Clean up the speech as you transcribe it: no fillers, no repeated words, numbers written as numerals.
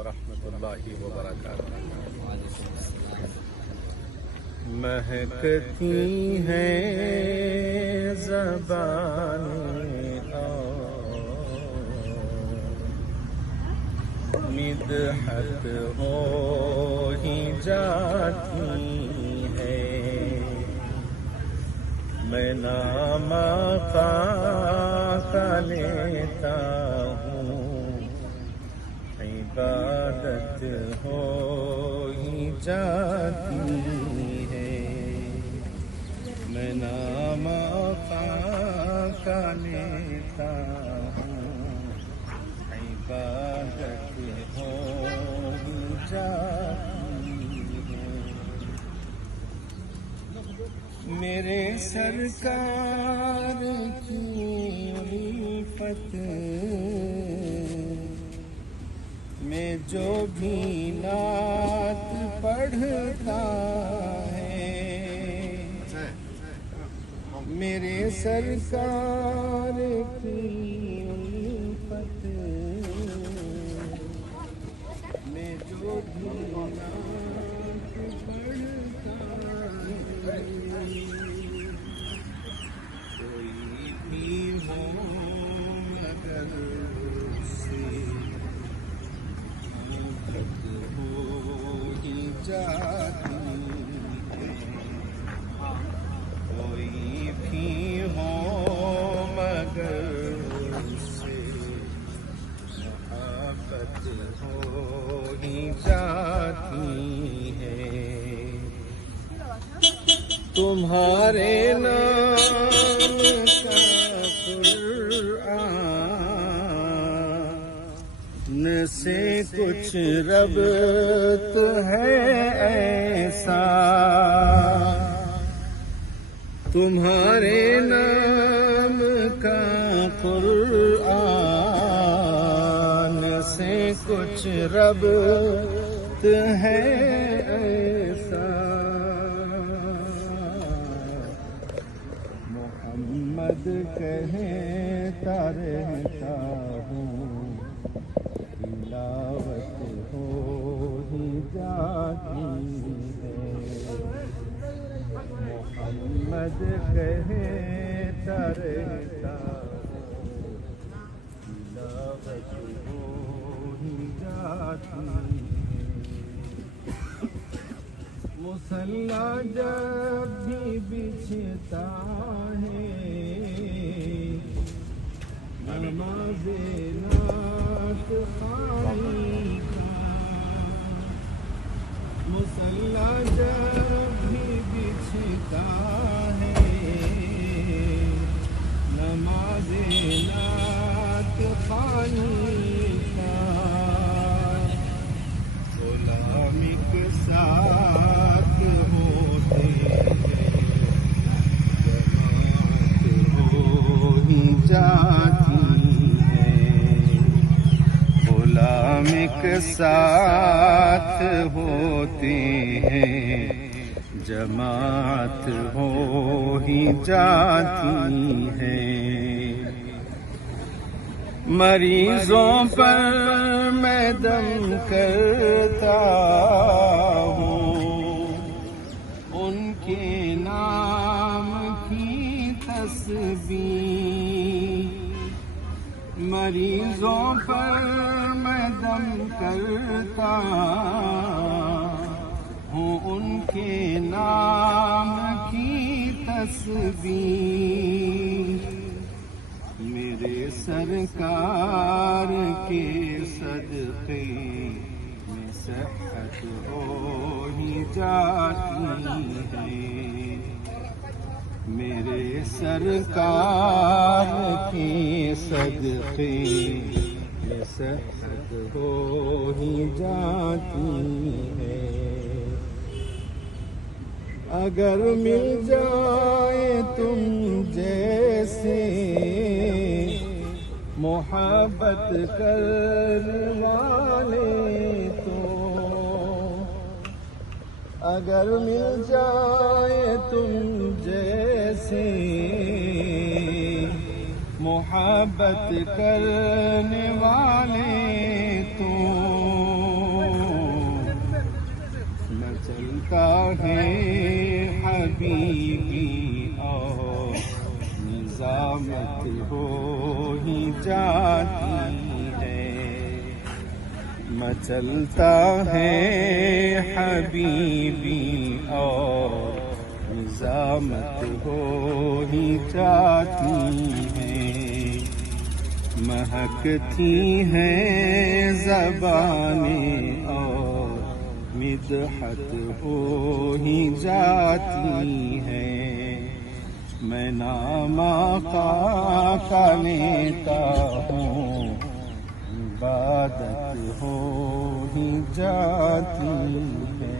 ورحمۃ اللہ وبرکاتہ۔ مہکتی ہیں زبانیں مدحت ہو ہی جاتی ہے، میں نام آقا کا لیتا ہوں، عبادت ہو ہی جاتی ہے، میں نام آقا کا لیتا ہوں، عبادت ہو ہی جاتی ہے۔ میرے سرکار کی الفت میں جو بھی نعت پڑھتا ہے، میرے سرکار کی الفت میں جو بھی نعت پڑھتا ہے، کوئی بھی ہو مگر سے ہو ہی جاتی ہے، کوئی بھی ہو مگر سے محبت ہو ہی جاتی ہے۔ تمہارے نام کا قرآن سے کچھ ربط ہے ایسا، تمہارے نام کا قرآن سے کچھ ربط ہے ایسا، محمد کہتا رہتا ہوں، تلاوت ہو ہی جاتی ہے، محمد کہتا رہتا ہوں، تلاوت ہو ہی جاتی ہے۔ مصلی جب بھی بچھتا ہے، نماز نعت خوانی کا، مصلی جب بھی بچھتا ہے، نماز نعت خوانی کا، غلام کے ساتھ ہوتے ہو ہی جاتی ہے، غلام کے ساتھ ہوتے ہیں، جماعت ہو ہی جاتی ہے۔ مریضوں پر میں دم کرتا ہوں، ان کے نام کی تسبیح، مریضوں پر میں دم کرتا ہوں، ان کے نام کی تسبیح، میرے سرکار کے صدقے میں صحت ہو ہی جاتی ہے، میرے سرکار کے صدقے میں صحت ہو ہی جاتی ہے۔ اگر مل جائے تم جیسے محبت کرنے والے تو، اگر مل جائے تم جیسے محبت کرنے والے تو، ہے حبیبی اور نظامت ہو ہی جاتی ہے مچلتا ہے حبیبی اور نظامت ہو ہی جاتی ہے مہکتی ہیں زبانیں اور مدحت ہو ہی جاتی ہے میں نام آقا کا لیتا ہوں عبادت ہو ہی جاتی ہے